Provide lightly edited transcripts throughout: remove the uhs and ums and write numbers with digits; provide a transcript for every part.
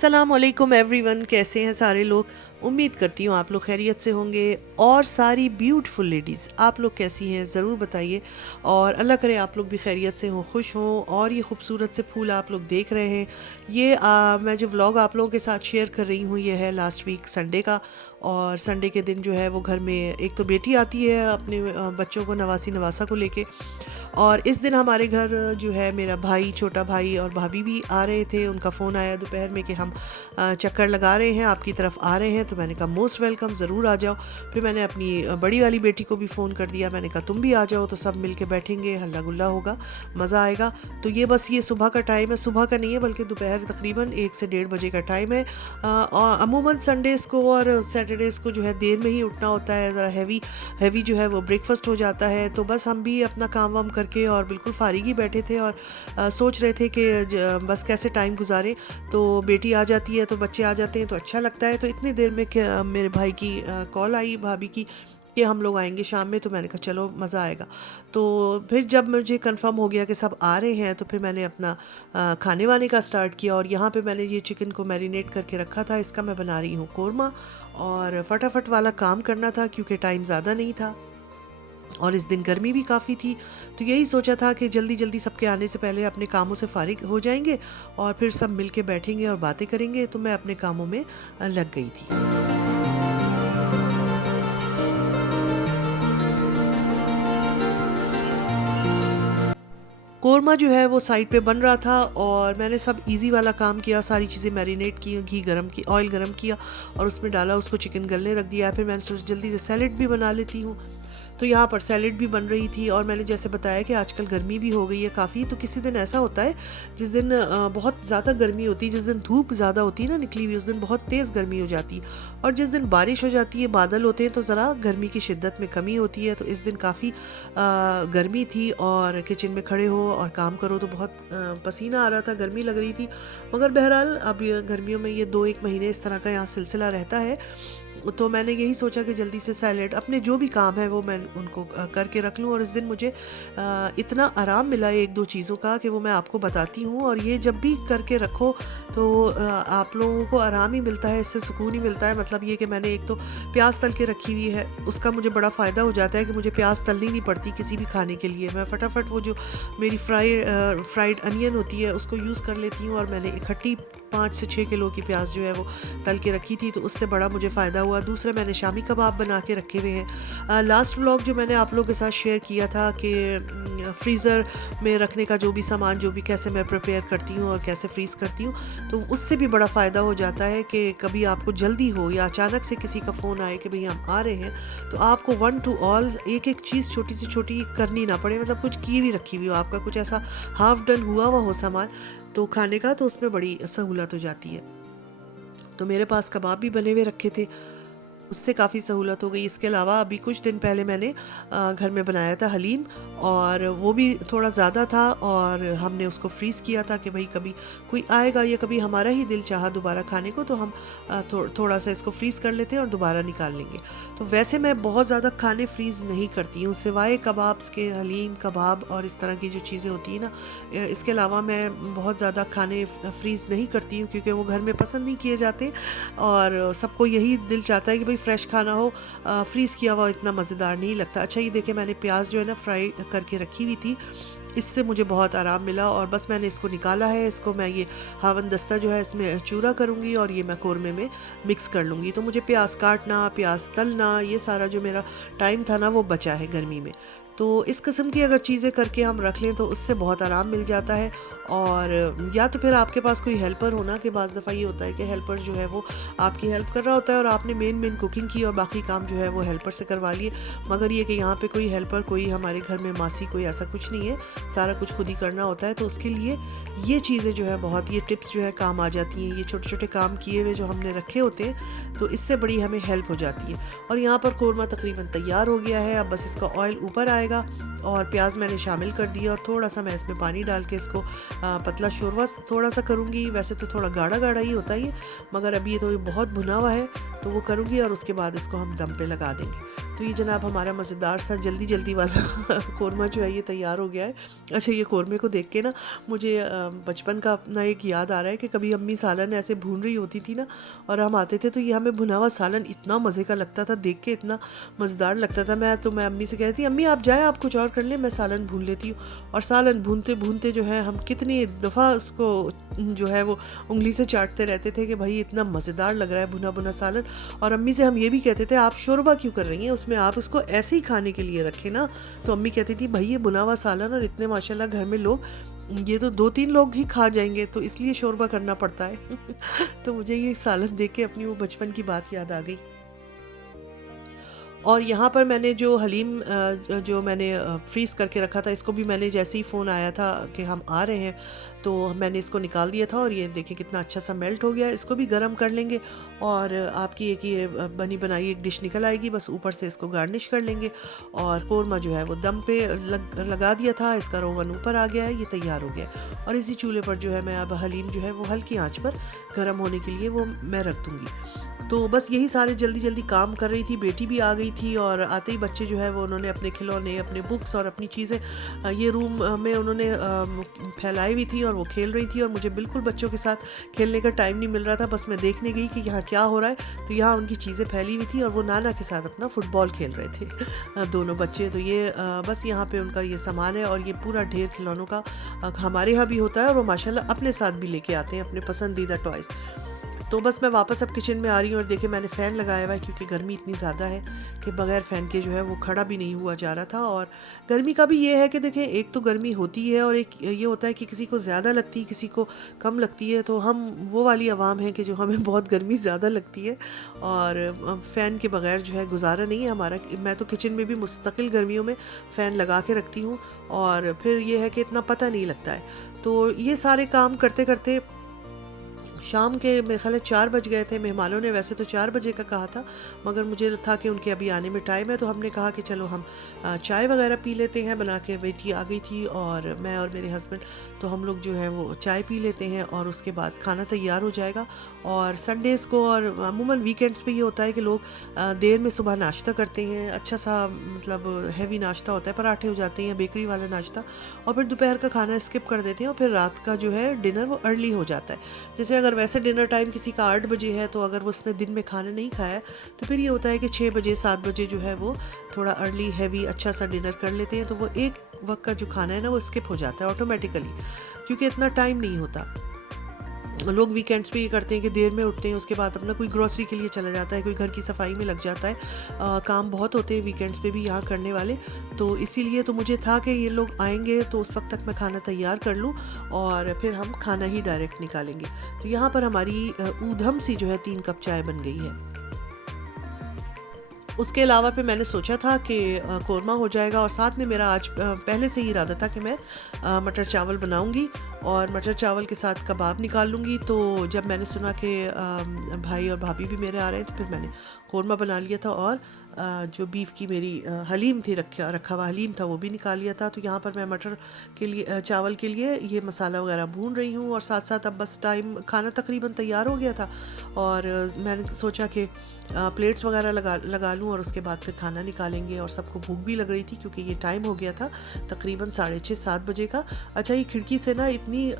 अस्सलामुअलैकुम एवरीवन, कैसे हैं सारे लोग। उम्मीद करती हूँ आप लोग खैरियत से होंगे। और सारी ब्यूटीफुल लेडीज़, आप लोग कैसी हैं ज़रूर बताइए। और अल्लाह करे आप लोग भी खैरियत से हों, खुश हों। और ये खूबसूरत से फूल आप लोग देख रहे हैं, ये मैं जो व्लॉग आप लोगों के साथ शेयर कर रही हूँ ये है लास्ट वीक संडे का। और संडे के दिन जो है वो घर में एक तो बेटी आती है अपने बच्चों को नवासी नवासा को लेके। और इस दिन हमारे घर जो है मेरा भाई, छोटा भाई और भाभी भी आ रहे थे। उनका फ़ोन आया दोपहर में कि हम चक्कर लगा रहे हैं, आपकी तरफ आ रहे हैं। तो मैंने कहा मोस्ट वेलकम, ज़रूर आ जाओ। फिर मैंने अपनी बड़ी वाली बेटी को भी फ़ोन कर दिया, मैंने कहा तुम भी आ जाओ, तो सब मिल के बैठेंगे, हल्ला गुल्ला होगा, मज़ा आएगा। तो ये बस ये सुबह का टाइम है, सुबह का नहीं है बल्कि दोपहर तकरीबन 1 से 1:30 बजे का टाइम है। अमूमन संडेज़ को और सैटरडेज़ को जो है देर में ही उठना होता है, ज़रा हैवी जो है वो ब्रेकफास्ट हो जाता है। तो बस हम भी अपना काम वाम करके और बिल्कुल फारिग ही बैठे थे और सोच रहे थे कि बस कैसे टाइम गुजारें। तो बेटी आ जाती है तो बच्चे आ जाते हैं तो अच्छा लगता है। तो इतनी देर में मेरे भाई की कॉल आई, भाभी की, कि हम लोग आएंगे शाम में। तो मैंने कहा चलो मज़ा आएगा। तो फिर जब मुझे कंफर्म हो गया कि सब आ रहे हैं तो फिर मैंने अपना खाने वाने का स्टार्ट किया। और यहाँ पे मैंने ये चिकन को मैरिनेट करके रखा था, इसका मैं बना रही हूँ कोरमा। और फटाफट वाला काम करना था क्योंकि टाइम ज़्यादा नहीं था और इस दिन गर्मी भी काफ़ी थी। तो यही सोचा था कि जल्दी जल्दी सबके आने से पहले अपने कामों से फारिग हो जाएंगे और फिर सब मिल के बैठेंगे और बातें करेंगे। तो मैं अपने कामों में लग गई थी। कोरमा जो है वो साइड पे बन रहा था और मैंने सब इजी वाला काम किया, सारी चीज़ें मैरिनेट की, घी गरम की, ऑयल गरम किया और उसमें डाला, उसको चिकन गलने रख दिया। फिर मैंने सोचा जल्दी से सैलेड भी बना लेती हूँ। तो यहाँ पर सैलेड भी बन रही थी। और मैंने जैसे बताया कि आजकल गर्मी भी हो गई है काफ़ी। तो किसी दिन ऐसा होता है जिस दिन बहुत ज़्यादा गर्मी होती है, जिस दिन धूप ज़्यादा होती है ना निकली हुई, उस दिन बहुत तेज़ गर्मी हो जाती है। और जिस दिन बारिश हो जाती है, बादल होते हैं, तो ज़रा गर्मी की शिद्दत में कमी होती है। तो इस दिन काफ़ी गर्मी थी और किचन में खड़े हो और काम करो तो बहुत पसीना आ रहा था, गर्मी लग रही थी। मगर बहरहाल अब ये गर्मियों में ये 2-1 महीने इस तरह का यहाँ सिलसिला रहता है। तो मैंने यही सोचा कि जल्दी से सैलेड, अपने जो भी काम है वो मैं उनको करके रख लूँ। और इस दिन मुझे इतना आराम मिला एक दो चीज़ों का कि वो मैं आपको बताती हूँ। और ये जब भी करके रखो तो आप लोगों को आराम ही मिलता है, इससे सुकून ही मिलता है। मतलब ये कि मैंने एक तो प्याज तल के रखी हुई है, उसका मुझे बड़ा फ़ायदा हो जाता है कि मुझे प्याज तलनी नहीं पड़ती किसी भी खाने के लिए। मैं फटाफट वो जो मेरी फ्राइड अनियन होती है उसको यूज़ कर लेती हूँ। और मैंने इकट्ठी 5 से 6 किलो की प्याज जो है वो तल के रखी थी, तो उससे बड़ा मुझे फ़ायदा हुआ। दूसरा, मैंने शामी कबाब बना के रखे हुए हैं। लास्ट व्लॉग जो मैंने आप लोगों के साथ शेयर किया था कि फ्रीज़र में रखने का जो भी सामान, जो भी कैसे मैं प्रिपेयर करती हूँ और कैसे फ्रीज़ करती हूँ, तो उससे भी बड़ा फ़ायदा हो जाता है कि कभी आपको जल्दी हो या अचानक से किसी का फ़ोन आए कि भई हम आ रहे हैं, तो आपको वन टू ऑल एक एक चीज़ छोटी से छोटी करनी ना पड़े। मतलब कुछ की भी रखी हुई हो, आपका कुछ ऐसा हाफ डन हुआ हुआ हो सामान तो खाने का, तो उसमें बड़ी सहूलत हो जाती है। तो मेरे पास कबाब भी बने हुए रखे थे, उससे काफ़ी सहूलत हो गई। इसके अलावा अभी कुछ दिन पहले मैंने घर में बनाया था हलीम, और वो भी थोड़ा ज़्यादा था और हमने उसको फ्रीज़ किया था कि भाई कभी कोई आएगा या कभी हमारा ही दिल चाहा दोबारा खाने को तो हम थोड़ा सा इसको फ्रीज़ कर लेते हैं और दोबारा निकाल लेंगे। तो वैसे मैं बहुत ज़्यादा खाने फ्रीज़ नहीं करती हूँ, सिवाय कबाब्स के, हलीम कबाब और इस तरह की जो चीज़ें होती हैं ना, इसके अलावा मैं बहुत ज़्यादा खाने फ्रीज़ नहीं करती हूँ क्योंकि वो घर में पसंद नहीं किए जाते। और सबको यही दिल चाहता है कि भाई फ्रेश खाना हो, फ्रीज़ किया हुआ इतना मज़ेदार नहीं लगता। अच्छा ये देखिए, मैंने प्याज जो है ना फ्राई करके रखी हुई थी, इससे मुझे बहुत आराम मिला। और बस मैंने इसको निकाला है, इसको मैं ये हावन दस्ता जो है इसमें चूरा करूँगी और ये मैं कोरमे में मिक्स कर लूँगी। तो मुझे प्याज काटना, प्याज तलना, ये सारा जो मेरा टाइम था ना वो बचा है गर्मी में। तो इस किस्म की अगर चीज़ें करके हम रख लें तो उससे बहुत आराम मिल जाता है। और या तो फिर आपके पास कोई हेल्पर होना, कि बाज़ दफ़ा ये होता है कि हेल्पर जो है वो आपकी हेल्प कर रहा होता है और आपने मेन कुकिंग की और बाकी काम जो है वो हेल्पर से करवा लिए। मगर ये कि यहाँ पे कोई हेल्पर, कोई हमारे घर में मासी, कोई ऐसा कुछ नहीं है, सारा कुछ खुद ही करना होता है। तो उसके लिए ये चीज़ें जो है बहुत, ये टिप्स जो है काम आ जाती हैं। ये छोटे छोटे काम किए हुए जो हमने रखे होते हैं तो इससे बड़ी हमें हेल्प हो जाती है। और यहाँ पर कोरमा तकरीबन तैयार हो गया है, अब बस इसका ऑयल ऊपर आएगा और प्याज मैंने शामिल कर दिया। और थोड़ा सा मैं इसमें पानी डाल के इसको पतला शोरवा थोड़ा सा करूँगी। वैसे तो थोड़ा गाढ़ा गाढ़ा ही होता है ये, मगर अभी ये तो बहुत भुना हुआ है तो वो करूँगी और उसके बाद इसको हम दम पे लगा देंगे। तो ये जनाब हमारा मज़ेदार सा जल्दी जल्दी वाला कौरमा जो है ये तैयार हो गया है। अच्छा, ये कौरमे को देख के ना मुझे बचपन का अपना एक याद आ रहा है कि कभी अम्मी सालन ऐसे भून रही होती थी ना और हम आते थे, तो ये हमें भुना हुआ सालन इतना मज़े का लगता था, देख के इतना मज़ेदार लगता था। मैं अम्मी से कहती, अम्मी आप जाएँ, आप कुछ और कर लें, मैं सालन भून लेती हूँ। और सालन भूनते भूनते जो है हम कितनी दफ़ा उसको जो है वो उंगली से चाटते रहते थे कि भाई इतना मज़ेदार लग रहा है भुना भुना सालन। और अम्मी से हम ये भी कहते थे, आप शोरबा क्यों कर रही हैं, उसमें आप उसको ऐसे ही खाने के लिए रखें ना। तो अम्मी कहती थी, भाई ये भुना हुआ सालन और इतने माशाल्लाह घर में लोग, ये तो 2-3 लोग ही खा जाएंगे, तो इसलिए शोरबा करना पड़ता है। तो मुझे ये सालन देख के अपनी वो बचपन की बात याद आ गई। और यहाँ पर मैंने जो हलीम जो मैंने फ्रीज़ करके रखा था, इसको भी मैंने जैसे ही फ़ोन आया था कि हम आ रहे हैं, तो मैंने इसको निकाल दिया था और ये देखें कितना अच्छा सा मेल्ट हो गया। इसको भी गर्म कर लेंगे और आपकी एक ये बनी बनाई एक डिश निकल आएगी, बस ऊपर से इसको गार्निश कर लेंगे। और कौरमा जो है वो दम पे लगा दिया था, इसका रोगन ऊपर आ गया है, ये तैयार हो गया है। और इसी चूल्हे पर जो है मैं अब हलीम जो है वो हल्की आँच पर गर्म होने के लिए वो मैं रख दूँगी। तो बस यही सारे जल्दी जल्दी काम कर रही थी, बेटी भी आ गई थी और आते ही बच्चे जो है वो उन्होंने अपने खिलौने, अपने बुक्स और अपनी चीज़ें ये रूम में उन्होंने फैलाई हुई थी और वो खेल रही थी। और मुझे बिल्कुल बच्चों के साथ खेलने का टाइम नहीं मिल रहा था, बस मैं देखने गई कि यहाँ क्या हो रहा है। तो यहाँ उनकी चीज़ें फैली हुई थी और वो नाना के साथ अपना फुटबॉल खेल रहे थे दोनों बच्चे। तो ये बस यहाँ पे उनका ये सामान है और ये पूरा ढेर खिलौनों का हमारे यहाँ भी होता है और वो माशाल्लाह अपने साथ भी लेके आते हैं अपने पसंदीदा टॉयज़। तो बस मैं वापस अब किचन में आ रही हूँ और देखिए मैंने फ़ैन लगाया हुआ है, क्योंकि गर्मी इतनी ज़्यादा है कि बगैर फ़ैन के जो है वो खड़ा भी नहीं हुआ जा रहा था। और गर्मी का भी ये है कि देखें, एक तो गर्मी होती है और एक ये होता है कि किसी को ज़्यादा लगती है, किसी को कम लगती है। तो हम वो वाली आवाम हैं कि जो हमें बहुत गर्मी ज़्यादा लगती है और फ़ैन के बगैर जो है गुजारा नहीं है हमारा। मैं तो किचन में भी मुस्तकिल गर्मियों में फ़ैन लगा के रखती हूँ और फिर ये है कि इतना पता नहीं लगता है। तो ये सारे काम करते करते शाम के मेरे ख्याल है 4 बज गए थे। मेहमानों ने वैसे तो 4 बजे का कहा था, मगर मुझे था कि उनके अभी आने में टाइम है, तो हमने कहा कि चलो हम चाय वगैरह पी लेते हैं बना के। बेटी आ गई थी और मैं और मेरे हस्बैंड, तो हम लोग जो है वो चाय पी लेते हैं और उसके बाद खाना तैयार हो जाएगा। और संडेज़ को और अमूमन वीकेंड्स पे ये होता है कि लोग देर में सुबह नाश्ता करते हैं, अच्छा सा मतलब हैवी नाश्ता होता है, पराठे हो जाते हैं, बेकरी वाला नाश्ता, और फिर दोपहर का खाना स्किप कर देते हैं और फिर रात का जो है डिनर वो अर्ली हो जाता है। जैसे अगर वैसे डिनर टाइम किसी का 8 बजे है, तो अगर वो उसने दिन में खाना नहीं खाया है, तो फिर ये होता है कि 6 बजे 7 बजे जो है वो थोड़ा अर्ली हैवी अच्छा सा डिनर कर लेते हैं। तो वो एक वक्त का जो खाना है ना वो स्किप हो जाता है ऑटोमेटिकली, क्योंकि इतना टाइम नहीं होता। लोग वीकेंड्स पे ये करते हैं कि देर में उठते हैं, उसके बाद अपना कोई ग्रोसरी के लिए चला जाता है, कोई घर की सफाई में लग जाता है। काम बहुत होते हैं वीकेंड्स पे भी यहाँ करने वाले, तो इसीलिए तो मुझे था कि ये लोग आएंगे तो उस वक्त तक मैं खाना तैयार कर लूँ और फिर हम खाना ही डायरेक्ट निकालेंगे। तो यहाँ पर हमारी ऊधम सी जो है 3 कप चाय बन गई है। उसके अलावा फिर मैंने सोचा था कि कौरमा हो जाएगा और साथ में मेरा आज पहले से ही इरादा था कि मैं मटर चावल बनाऊंगी और मटर चावल के साथ कबाब निकाल लूँगी। तो जब मैंने सुना कि भाई और भाभी भी मेरे आ रहे हैं, तो फिर मैंने कौरमा बना लिया था और जो बीफ की मेरी हलीम थी, रखा हुआ हलीम था, वो भी निकाल लिया था। तो यहाँ पर मैं मटर के लिए चावल के लिए ये मसाला वगैरह भून रही हूँ और साथ साथ अब बस टाइम खाना तकरीबन तैयार हो गया था और मैंने सोचा कि प्लेट्स वगैरह लगा लूँ और उसके बाद फिर खाना निकालेंगे। और सबको भूख भी लग रही थी क्योंकि ये टाइम हो गया था तकरीबन 6:30-7 बजे का। अच्छा, ये खिड़की से ना इतनी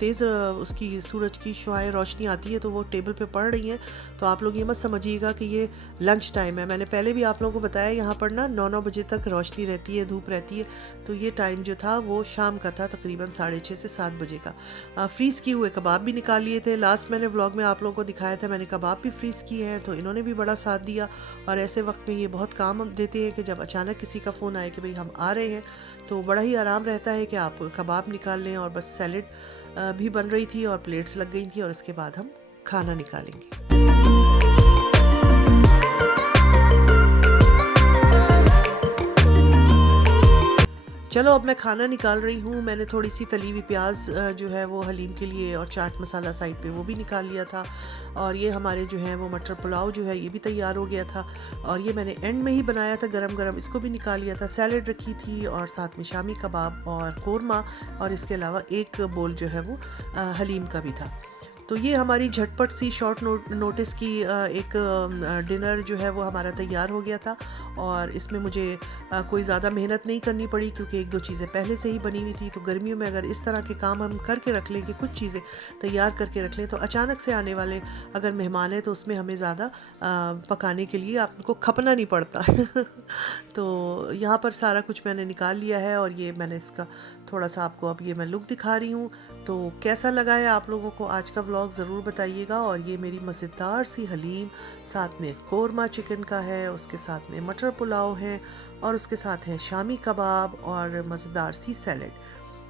तेज़ उसकी सूरज की शुआएं रोशनी आती है, तो वो टेबल पे पड़ रही हैं। तो आप लोग ये मत समझिएगा कि ये लंच टाइम है। मैंने पहले भी आप लोगों को बताया यहाँ पर ना 9 बजे तक रोशनी रहती है, धूप रहती है। तो ये टाइम जो था वो शाम का था, तकरीबन 6:30 से 7 बजे का। फ्रीज़ किए हुए कबाब भी निकाल लिए थे। लास्ट मैंने व्लॉग में आप लोगों को दिखाया था, मैंने कबाब भी फ्रीज़ किए हैं, तो इन्होंने भी बड़ा साथ दिया। और ऐसे वक्त में ये बहुत काम देते हैं कि जब अचानक किसी का फ़ोन आए कि भाई हम आ रहे हैं, तो बड़ा ही आराम रहता है कि आप कबाब निकाल लें। और बस सैलेड भी बन रही थी और प्लेट्स लग गई थी और इसके बाद हम खाना निकालेंगे। चलो अब मैं खाना निकाल रही हूँ। मैंने थोड़ी सी तली हुई प्याज जो है वो हलीम के लिए और चाट मसाला साइड पे वो भी निकाल लिया था। और ये हमारे जो है वो मटर पुलाव जो है ये भी तैयार हो गया था और ये मैंने एंड में ही बनाया था गरम गरम, इसको भी निकाल लिया था। सैलेड रखी थी और साथ में शामी कबाब और कौरमा और इसके अलावा एक बोल जो है वो हलीम का भी था। तो ये हमारी झटपट सी शॉर्ट नोटिस की एक डिनर जो है वो हमारा तैयार हो गया था। और इसमें मुझे कोई ज़्यादा मेहनत नहीं करनी पड़ी, क्योंकि एक दो चीज़ें पहले से ही बनी हुई थी। तो गर्मियों में अगर इस तरह के काम हम करके रख लें कि कुछ चीज़ें तैयार करके रख लें, तो अचानक से आने वाले अगर मेहमान हैं तो उसमें हमें ज़्यादा पकाने के लिए आपको खपना नहीं पड़ता। तो यहाँ पर सारा कुछ मैंने निकाल लिया है, और ये मैंने इसका थोड़ा सा आपको अब ये मैं लुक दिखा रही हूँ। तो कैसा लगा है आप लोगों को आज का व्लॉग ज़रूर बताइएगा। और ये मेरी मज़ेदार सी हलीम, साथ में कोरमा चिकन का है, उसके साथ में मटर पुलाव है, और उसके साथ है शामी कबाब और मज़ेदार सी सैलड।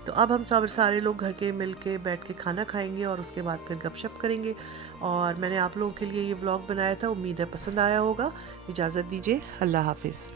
तो अब हम सब सारे लोग घर के मिल के बैठ के खाना खाएंगे, और उसके बाद फिर गपशप करेंगे। और मैंने आप लोगों के लिए ये व्लॉग बनाया था, उम्मीद है पसंद आया होगा। इजाज़त दीजिए, अल्लाह हाफिज़।